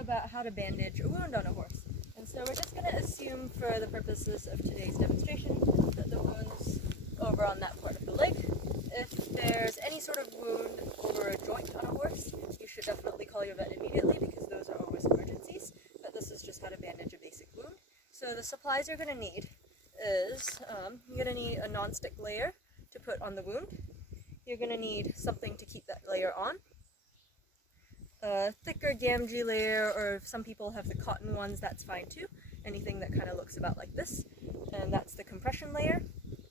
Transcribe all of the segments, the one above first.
about how to bandage a wound on a horse. And so we're just going to assume for the purposes of today's demonstration that the wound's over on that part of the leg. If there's any sort of wound over a joint on a horse, you should definitely call your vet immediately because those are always emergencies, but this is just how to bandage a basic wound. So the supplies you're going to need is, you're going to need a non-stick layer to put on the wound. You're going to need something to keep that layer on. A thicker gamgee layer, or if some people have the cotton ones, that's fine too. Anything that kind of looks about like this. And that's the compression layer.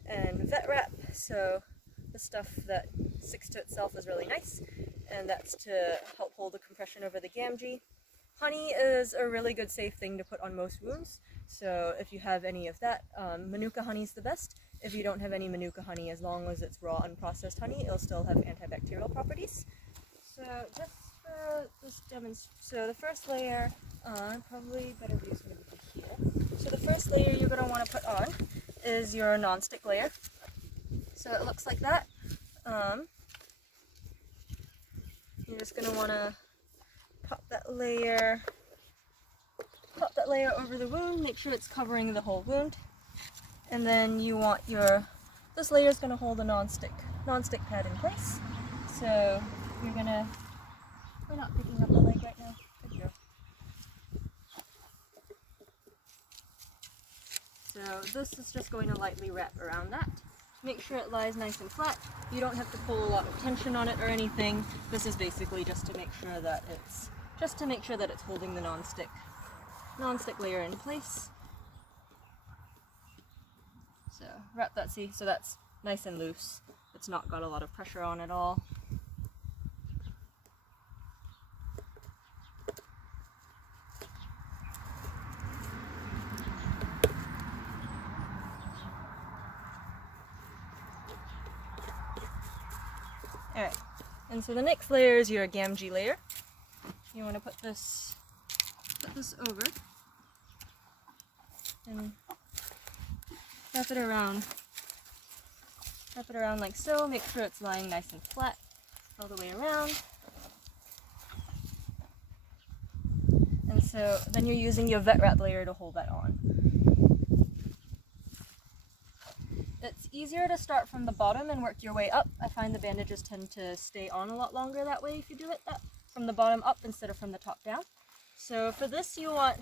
And vet wrap, so the stuff that sticks to itself is really nice. And that's to help hold the compression over the gamgee. Honey is a really good safe thing to put on most wounds. So if you have any of that, Manuka honey is the best. If you don't have any Manuka honey, as long as it's raw unprocessed honey, it'll still have antibacterial properties. So just for this demonstration, so the first layer, probably better view is going to be here. So the first layer you're going to want to put on is your non-stick layer. So it looks like that. You're just going to want to pop that layer over the wound, make sure it's covering the whole wound. And then you want this layer is going to hold a non-stick pad in place. So we're not picking up the leg right now. Good job. So this is just going to lightly wrap around that. Make sure it lies nice and flat. You don't have to pull a lot of tension on it or anything. This is basically just to make sure that it's holding the non-stick layer in place. So wrap that, see, so that's nice and loose. It's not got a lot of pressure on at all. Alright, and so the next layer is your gamgee layer. You want to put this over and wrap it around like so. Make sure it's lying nice and flat all the way around. And so then you're using your vet wrap layer to hold that on. It's easier to start from the bottom and work your way up. I find the bandages tend to stay on a lot longer that way if you do it from the bottom up instead of from the top down. So for this you want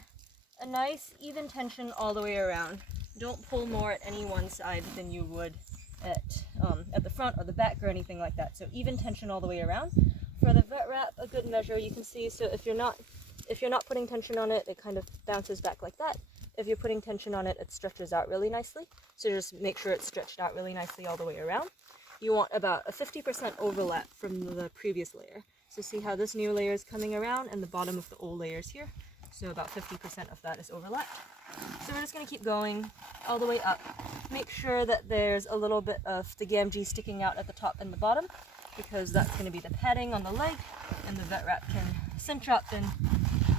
a nice even tension all the way around. Don't pull more at any one side than you would at the front or the back or anything like that. So even tension all the way around. For the vet wrap, a good measure you can see, so if you're not putting tension on it, it kind of bounces back like that. If you're putting tension on it, it stretches out really nicely. So just make sure it's stretched out really nicely all the way around. You want about a 50% overlap from the previous layer. So see how this new layer is coming around and the bottom of the old layer is here. So about 50% of that is overlapped. So we're just going to keep going all the way up. Make sure that there's a little bit of the gamgee sticking out at the top and the bottom, because that's going to be the padding on the leg, and the vet wrap can cinch up and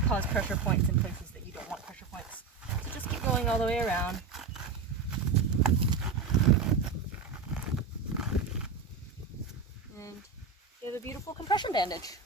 cause pressure points in places that you don't want pressure points. So just keep going all the way around. And you have a beautiful compression bandage.